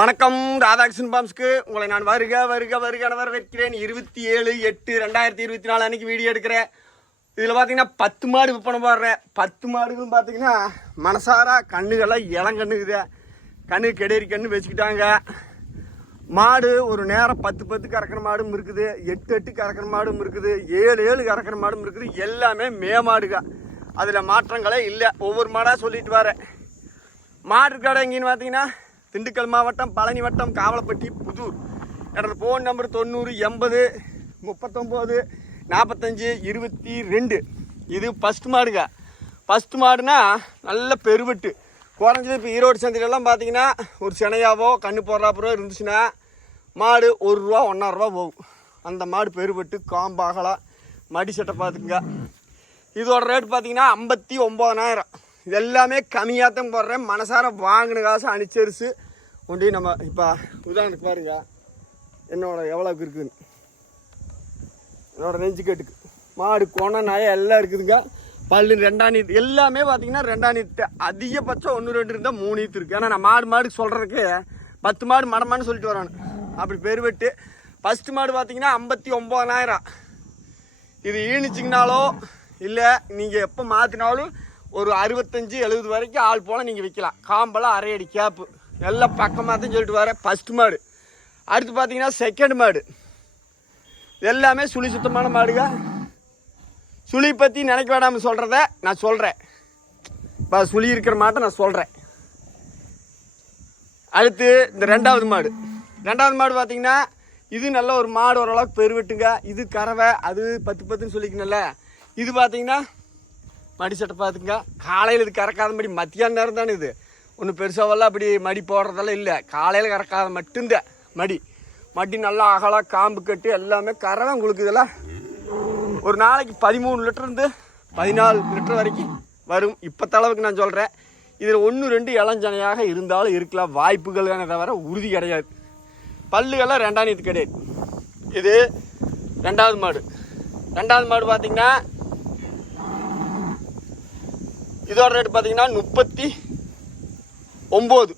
வணக்கம் ராதாகிருஷ்ணன் பாம்ஸ்க்கு. உங்களை நான் வருக வருக வருக வரவேற்கிறேன். இருபத்தி ஏழு எட்டு ரெண்டாயிரத்தி இருபத்தி நாலு அன்னைக்கு வீடியோ எடுக்கிறேன். இதில் பார்த்தீங்கன்னா பத்து மாடு விற்பனை போடுறேன். பத்து மாடுகளும் பார்த்தீங்கன்னா மனசாரா கண்ணுகள்லாம் இளங்கண்ணுக்குது கண்ணு கெடேரி கண்ணு வச்சுக்கிட்டாங்க. மாடு ஒரு நேரம் பத்து பத்து கறக்கிற மாடும் இருக்குது. எட்டு எட்டு கறக்கிற மாடும் இருக்குது. ஏழு ஏழு கறக்கிற மாடும் இருக்குது. எல்லாமே மே மாடுக. அதில் மாற்றங்களே இல்லை. ஒவ்வொரு மாடாக சொல்லிட்டு வரேன். மாடு கடை எங்கேன்னு பார்த்தீங்கன்னா திண்டுக்கல் மாவட்டம் பழனி வட்டம் காவலப்பட்டி புதூர். என்னோட ஃபோன் நம்பர் தொண்ணூறு எண்பது முப்பத்தொம்போது நாற்பத்தஞ்சு இருபத்தி ரெண்டு. இது ஃபஸ்ட் மாடுங்க. ஃபஸ்ட் மாடுனா நல்ல பெருவெட்டு. குறைஞ்சது இப்போ ஈரோடு சந்தையிலலாம் பார்த்தீங்கன்னா ஒரு சினையாவோ கண்ணு போடுறாப்புறோ இருந்துச்சுன்னா மாடு ஒரு ரூபா ஒன்றரை ரூபா போகும். அந்த மாடு பெருவெட்டு காம்பாகலாம் மடி சட்டை பார்த்துக்குங்க. இதோட ரேட் பார்த்தீங்கன்னா ஐம்பத்தி ஒம்பதனாயிரம் இது எல்லாமே கம்மியாக தான் போடுறேன். மனசார வாங்கின காசு அனுச்சரிசு கொண்டு நம்ம இப்போ உதாரணத்துக்கு பாருங்க. என்னோட எவ்வளோக்கு இருக்குதுன்னு என்னோட நெஞ்சு கேட்டுக்கு. மாடு கொண நாய எல்லாம் இருக்குதுங்க. பல்லு ரெண்டாம் நீத்து. எல்லாமே பார்த்தீங்கன்னா ரெண்டாம் நீத்து. அதிகபட்சம் ஒன்று ரெண்டு இருந்தால் மூணு நீத்து இருக்குது ஏன்னா நான் மாடு மாடு சொல்கிறதுக்கு பத்து மாடு மடமான்னு சொல்லிட்டு வரானு. அப்படி பெருவெட்டு. ஃபஸ்ட்டு மாடு பார்த்தீங்கன்னா ஐம்பத்தி ஒம்பதனாயிரம் இது ஈணிச்சிங்கனாலோ இல்லை நீங்கள் எப்போ மாற்றினாலும் ஒரு அறுபத்தஞ்சு எழுபது வரைக்கும் ஆள் போல் நீங்கள் விற்கலாம் காம்பெல்லாம் அரை அடி கேப்பு. எல்லாம் பக்கமாக தான் சொல்லிட்டு வரேன் ஃபஸ்ட் மாடு. அடுத்து பார்த்தீங்கன்னா செகண்ட் மாடு. எல்லாமே சுழி சுத்தமான மாடுங்க. சுழி பற்றி நினைக்க வேடாமல் சொல்கிறத நான் சொல்கிறேன் இப்போ சுழி இருக்கிற மாட்டை நான் சொல்கிறேன் அடுத்து இந்த ரெண்டாவது மாடு. ரெண்டாவது மாடு பார்த்தீங்கன்னா இது நல்ல ஒரு மாடு ஓரளவுக்கு பெருவெட்டுங்க. இது கறவை அது பத்து பத்துன்னு சொல்லிக்கணும்ல. இது பார்த்தீங்கன்னா மடி சட்டை பார்த்துங்க. காலையில் இது கறக்காத மடி மத்தியான நேரம் தானே இது. ஒன்றும் பெருசாவெல்லாம் அப்படி மடி போடுறதெல்லாம் இல்லை. காலையில் கறக்காத மட்டும்தான் மடி. மடி நல்லா அகலாக காம்பு கட்டி எல்லாமே கறவை உங்களுக்கு இதெல்லாம் ஒரு நாளைக்கு பதிமூணு லிட்டர் இருந்து பதினாலு லிட்டர் வரைக்கும் வரும். இப்போ தளவுக்கு நான் சொல்கிறேன் இதில் ஒன்று ரெண்டு இளஞ்சனையாக இருந்தாலும் இருக்கலாம். வாய்ப்புகள் தவிர உறுதி கிடையாது. பல்லுகள்லாம் ரெண்டாம் நீத்து கிடையாது. இது ரெண்டாவது மாடு. ரெண்டாவது மாடு பார்த்திங்கன்னா இதோட ரேட் பார்த்தீங்கன்னா முப்பத்தி ஒம்பது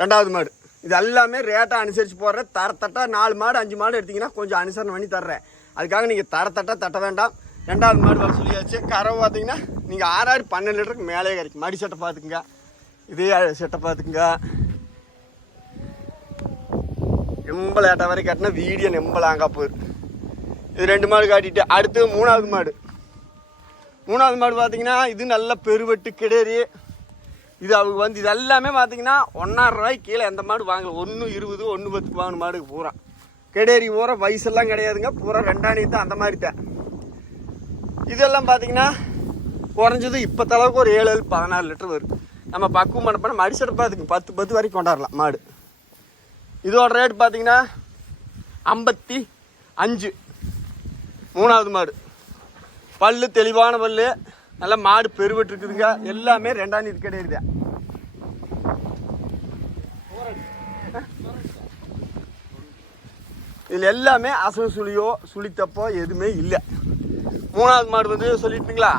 ரெண்டாவது மாடு. இது எல்லாமே ரேட்டை அனுசரித்து போடுறேன் தரத்தட்டா நாலு மாடு அஞ்சு மாடு எடுத்திங்கன்னா கொஞ்சம் அனுசரணை பண்ணி தர்றேன். அதுக்காக நீங்கள் தரத்தட்டா தட்ட வேண்டாம். ரெண்டாவது மாடு வர சொல்லியாச்சு. கறவை பார்த்தீங்கன்னா நீங்கள் ஆறாறு பன்னெண்டு லிட்டருக்கு மேலே கிடைக்கும் மடி சட்டை பார்த்துக்குங்க இதே சட்டை பார்த்துக்குங்க ரொம்ப லேட்டாக வரை கட்டினா வீடியோ நெம்பலாங்க போயிரு இது ரெண்டு மாடு காட்டிட்டு அடுத்து மூணாவது மாடு. மூணாவது மாடு பார்த்தீங்கன்னா இது நல்ல பெருவெட்டு கிடேரி. இது அவங்க வந்து இது எல்லாமே பார்த்தீங்கன்னா ஒன்றாயிரம் ரூபாய்க்கு கீழே எந்த மாடு வாங்கல. ஒன்று இருபது ஒன்று பத்துக்கு வாங்கின மாடுக்கு பூரா. கிடேரி பூரா வயசெல்லாம் கிடையாதுங்க. பூரா ரெண்டாணி தான் அந்த மாதிரி தான் இதெல்லாம் பார்த்தீங்கன்னா குறைஞ்சது இப்போ தளவுக்கு ஒரு ஏழு ஏழு பதினாறு லிட்டர் வரும். நம்ம பக்குவம் மடி சிறப்பாக பார்த்துக்கு பத்து பத்து வரைக்கும் கொண்டாடலாம் மாடு. இதோட ரேட் பார்த்தீங்கன்னா ஐம்பத்தி அஞ்சு. மூணாவது மாடு. பல்லு தெளிவான பல்லு நல்ல மாடு பெருவெட்டு இருக்குதுங்க. எல்லாமே ரெண்டாம் நீதி கிடையாது இதில் எல்லாமே அசவு சுழியோ சுழித்தப்போ எதுவுமே இல்லை. மூணாவது மாடு வந்து சொல்லிட்டுங்களா?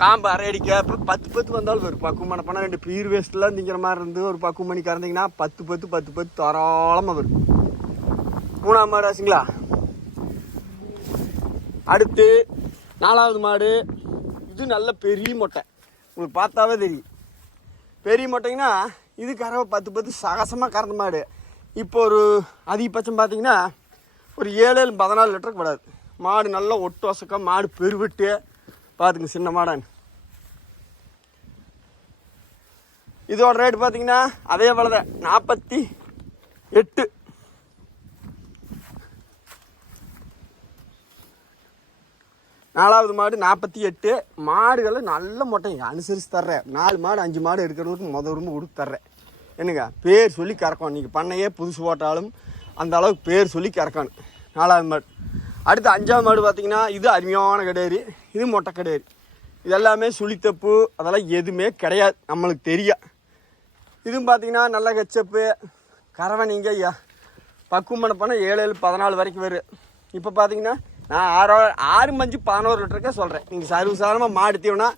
காம்பு அரையடிக்க இப்போ பத்து பத்து வந்தாலும் ஒரு பக்குவம் பண்ண ரெண்டு பீர் வேஸ்ட்லாம் திங்கிற மாதிரி இருந்து ஒரு பக்குவம் பண்ணி கறந்தீங்கன்னா பத்து பத்து பத்து பத்து தாராளமாக வரும். மூணாவது மாடு ஆச்சுங்களா? அடுத்து நாலாவது மாடு. இது நல்ல பெரிய மொட்டை. உங்களுக்கு பார்த்தாவே தெரியும். பெரிய மொட்டைங்கன்னா இது கறவை பத்து பத்து சகசமாக கறந்த மாடு. இப்போ ஒரு அதிகபட்சம் பார்த்தீங்கன்னா ஒரு ஏழு ஏழு பதினாலு லிட்டருக்கு கூடாது மாடு நல்லா ஒட்டு வசக்கம் மாடு பெருவிட்டு. பார்த்துங்க சின்ன மாடான்னு. இதோட ரேட் பார்த்தீங்கன்னா அதே போல தான் நாற்பத்தி எட்டு. நாலாவது மாடு நாற்பத்தி எட்டு. மாடுகளை நல்ல மொட்டைங்க. அனுசரித்து தர்றேன். நாலு மாடு அஞ்சு மாடு எடுக்கிறவங்களுக்கு முத உரிமை கொடுத்து தர்றேன். என்னங்க? பேர் சொல்லி கறக்கணும் நீங்கள் பண்ணையே புதுசு போட்டாலும் அந்த அளவுக்கு பேர் சொல்லி கறக்கணும் நாலாவது மாடு. அடுத்து அஞ்சாவது மாடு பார்த்திங்கன்னா இது அருமையான கடையரி. இது மொட்டை கிடையாது இது எல்லாமே சுழித்தப்பு. அதெல்லாம் எதுவுமே கிடையாது. நம்மளுக்கு தெரியும். இதுவும் பார்த்தீங்கன்னா நல்ல கச்சப்பு. கறவை நீங்கள் ஐயா. பக்குவம் பண்ண ஏழு ஏழு பதினாலு வரைக்கும் வரும். இப்போ பார்த்தீங்கன்னா நான் ஆறோ ஆறு மஞ்சு பதினோரு லிட்டருக்கே சொல்கிறேன் நீங்கள் சர்வசாதாரணமாக மாடு தீவனா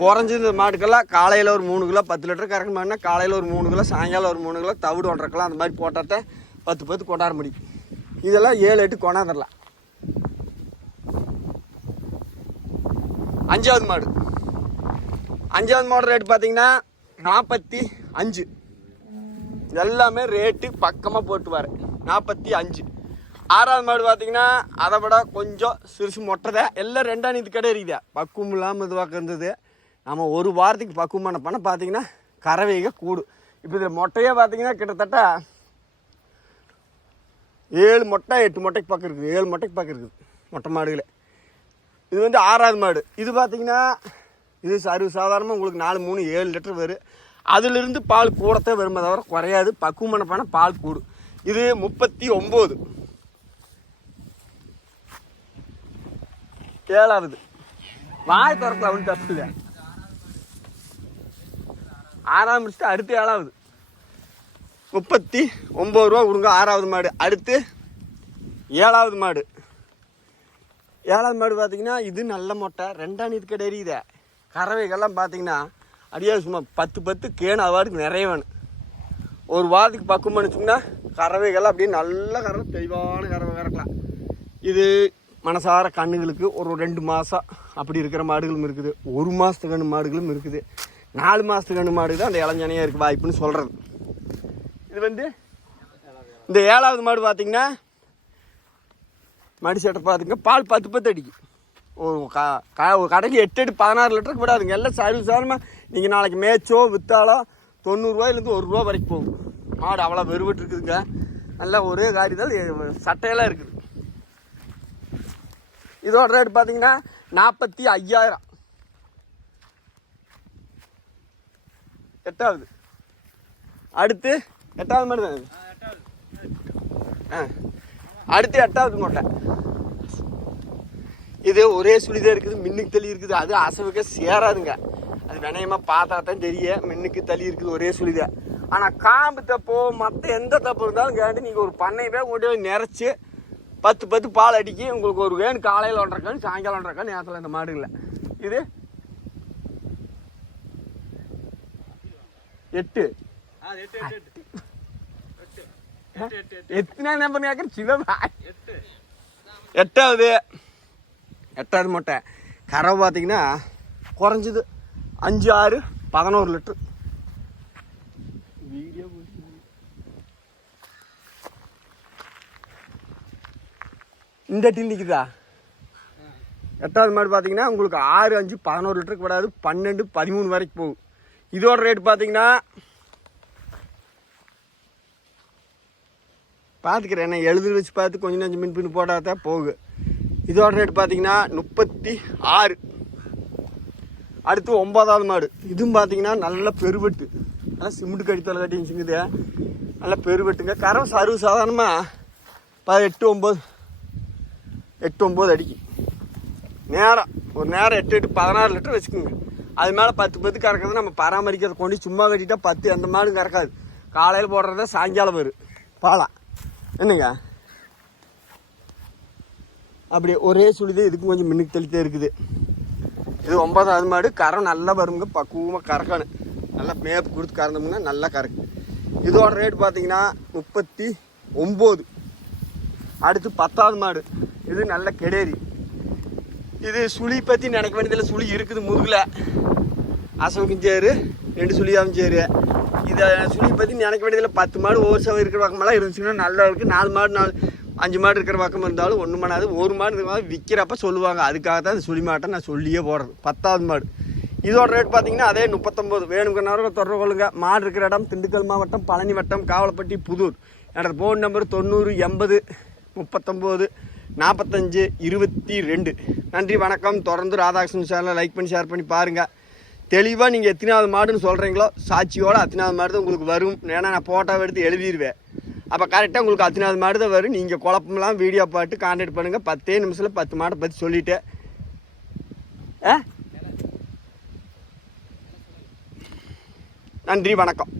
குறைஞ்சது மாட்டுக்கெல்லாம் காலையில் ஒரு மூணு கிலோ பத்து லிட்டர் கறக்க மாட்டினா காலையில் ஒரு மூணு கிலோ சாயங்காலம் ஒரு மூணு கிலோ தவிடு ஒன்றரை கிலோ அந்த மாதிரி போட்டால் பத்து பத்து கொண்டாட முடியும். இதெல்லாம் ஏழு எட்டு கொண்டாந்துடலாம். அஞ்சாவது மாடு. அஞ்சாவது மாடு ரேட் பார்த்தீங்கன்னா நாற்பத்தி அஞ்சு. எல்லாமே ரேட்டு பக்கமாக போட்டுவார். நாற்பத்தி அஞ்சு. ஆறாவது மாடு பார்த்தீங்கன்னா அதை விட கொஞ்சம் சிறுசு மொட்டதை எல்லாம் ரெண்டாம் இது கடை இருக்குதா. பக்குவம் இல்லாமல் இதுவாக இருந்தது. நம்ம ஒரு வாரத்துக்கு பக்குவமான பண்ண பார்த்தீங்கன்னா கறவைக கூடு இப்போ இதில் மொட்டையே பார்த்தீங்கன்னா கிட்டத்தட்ட ஏழு மொட்டை எட்டு மொட்டைக்கு பக்கம் இருக்குது. ஏழு மொட்டைக்கு பக்கம் இருக்குது மொட்டை மாடுகளை. இது வந்து ஆறாவது மாடு. இது பார்த்தீங்கன்னா இது சர்வ சாதாரணமாக உங்களுக்கு நாலு மூணு ஏழு லிட்டர் வரும் அதிலிருந்து பால் கூடத்தே வருமே தவிர குறையாது. பக்குவமான பண்ண பால் கூடும். இது முப்பத்தி ஒம்பது. ஏழாவது வாய் திறக்கல ஒன்றும் தப்பு இல்லை ஆறாவது முடிச்சுட்டு அடுத்து ஏழாவது. முப்பத்தி ஒம்பது ரூபா கொடுங்க ஆறாவது மாடு. அடுத்து ஏழாவது மாடு. ஏழாவது மாடு பார்த்தீங்கன்னா இது நல்ல மொட்டை. ரெண்டாம் நீதி கடை எரியுதே. கறவைகள்லாம் பார்த்தீங்கன்னா அடியே சும்மா பத்து பத்து கேன் அவார்டுக்கு நிறைய வேணும் ஒரு வாரத்துக்கு பக்கம் பண்ணிச்சோம்னா கறவைகள்லாம் அப்படியே நல்ல கறவை தெளிவான கறவை கறக்கலாம். இது மனசார கண்ணுகளுக்கு ஒரு ரெண்டு மாதம் அப்படி இருக்கிற மாடுகளும் இருக்குது. ஒரு மாதத்துக்கு கண்ணு மாடுகளும் இருக்குது. நாலு மாதத்துக்கு கண்ணு மாடு தான் அந்த இளஞ்சனையாக இருக்குது வாய்ப்புன்னு சொல்கிறது இது வந்து இந்த ஏழாவது மாடு பார்த்திங்கன்னா மடி சட்டை பார்த்துங்க பால் பத்து பத்து அடிக்கும் ஒரு க க ஒரு கடைக்கு எட்டு எட்டு பதினாறு லிட்டருக்கு விடாதுங்க. எல்லாம் சரி சாரமாக நீங்கள் நாளைக்கு மேய்ச்சோ விற்றாலோ தொண்ணூறுரூவாயிலேருந்து ஒரு ரூபா வரைக்கும் போகும். மாடு அவ்வளோ வெறுவிட்டு இருக்குதுங்க. நல்லா ஒரே காடி தான். சட்டையெல்லாம் இருக்குது. இதோட ரேட் பார்த்தீங்கன்னா நாற்பத்தி ஐயாயிரம். எட்டாவது. அடுத்து எட்டாவது மாதிரி தான். ஆ அடுத்து எட்டாவது மூட்டை. இது ஒரே சுழிதான் இருக்குது மின்னுக்கு தள்ளி இருக்குது. அது அசவுக்கே சேராதுங்க. அது வினயமாக பார்த்தா தான் தெரியும் மின்னுக்கு தள்ளி இருக்குது ஒரே சுழிதான். ஆனால் காம்பு தப்போ மற்ற எந்த தப்பு இருந்தாலும் கேட்டு நீங்கள் ஒரு பண்ணையவே கொண்டு போய் நிறச்சி பத்து பத்து பால் அடிக்கி உங்களுக்கு ஒரு வேணும் காலையில் ஒன்றரை கண் சாயங்காலம் ஒன்றரை கண் நேரத்தில் இந்த மாடுகளில். இது எட்டு. எத்தனை நம்பர் கேட்குற சிவபா எட்டாவது. எட்டாவது மூட்டை. கறவை பார்த்தீங்கன்னா குறைஞ்சது. அஞ்சு ஆறு பதினோரு லிட்ரு வீடியோ இந்த டீல் நிற்குதா எட்டாவது மாடு பார்த்தீங்கன்னா உங்களுக்கு ஆறு அஞ்சு பதினோரு லிட்டருக்கு விடாது பன்னெண்டு பதிமூணு வரைக்கும் போகும். இதோட ரேட் பார்த்தீங்கன்னா பார்த்துக்கிறேன் என்ன எழுதி வச்சு பார்த்து கொஞ்சம் நஞ்சு மின் பின் போடாத போகு இதோட ரேட் பார்த்தீங்கன்னா முப்பத்தி ஆறு. அடுத்து ஒன்பதாவது மாடு. இதுவும் பார்த்தீங்கன்னா நல்ல பெருவெட்டு. நல்லா சிமெண்ட் கடித்தலை கட்டி வச்சுங்குது நல்ல பெருவெட்டுங்க. கரம் சர்வ சாதாரணமாக பதினெட்டு ஒம்பது எட்டு ஒம்பது அடிக்கு. நேரம் ஒரு நேரம் எட்டு எட்டு பதினாறு லிட்டர் வச்சுக்கோங்க. அது மேலே பத்து பத்து கறக்கிறது நம்ம பராமரிக்கிறத கொண்டு சும்மா கட்டிட்டால் பத்து அந்த மாடும் கறக்காது. காலையில் போடுறத சாயங்காலம் வரும் பாலம் என்னங்க? அப்படி ஒரே சுழிதான் இதுக்கும் கொஞ்சம் மின்னுக்கு தெளித்தே இருக்குது. இது ஒன்பதாவது மாடு. கரம் நல்லா வருங்க. பக்குவமாக கறக்கணும். நல்லா மேப்பு கொடுத்து கறந்தோம்னா நல்லா கறக்கு. இதோட ரேட் பார்த்தீங்கன்னா முப்பத்தி ஒம்பது. அடுத்து பத்தாவது மாடு. இது நல்ல கெடேரி. இது சுழி பற்றி நினைக்க வேண்டியதில்லை சுழி இருக்குது முதுகில். அசோகம் சேரு ரெண்டு சுழியாவும் சேரு இதை சுழி பற்றி நினைக்க வேண்டியதில்லை பத்து மாடு ஒவ்வொரு சவம் இருக்கிற பக்கமெல்லாம் இருந்துச்சுன்னா நல்லா இருக்குது நாலு மாடு நாலு அஞ்சு மாடு இருக்கிற பக்கம் இருந்தாலும் ஒன்று பண்ணாது ஒரு மாடு இருக்கிற மாதிரி விற்கிறப்ப சொல்லுவாங்க. அதுக்காக தான் இந்த சுழி மாட்டை நான் சொல்லியே போடுறது. பத்தாவது மாடு. இதோட ரேட் பார்த்தீங்கன்னா அதே முப்பத்தொம்போது வேணுங்க தொடர்பு கொள்ளுங்க. மாடு இருக்கிற இடம் திண்டுக்கல் மாவட்டம் பழனி வட்டம் காவலப்பட்டி புதூர். என்னோட ஃபோன் நம்பர் தொண்ணூறு எண்பது முப்பத்தொம்போது நாற்பத்தஞ்சு இருபத்தி ரெண்டு. நன்றி வணக்கம். தொடர்ந்து ராதாகிருஷ்ணன் சேனலை லைக் பண்ணி ஷேர் பண்ணி பாருங்கள் தெளிவாக நீங்கள் எத்தனாவது மாடுன்னு சொல்கிறீங்களோ சாட்சியோடு அத்தனாவது மாடு தான் உங்களுக்கு வரும். ஏன்னா நான் ஃபோட்டோவை எடுத்து எழுதிடுவேன் அப்போ கரெக்டாக உங்களுக்கு அத்தனாவது மாடு தான் வரும். நீங்கள் குழப்பமெல்லாம் வீடியோ பார்த்து கான்டாக்ட் பண்ணுங்கள் பத்தே நிமிஷத்தில் பத்து மாடை பற்றி சொல்லிட்டேன். ஆ? நன்றி வணக்கம்.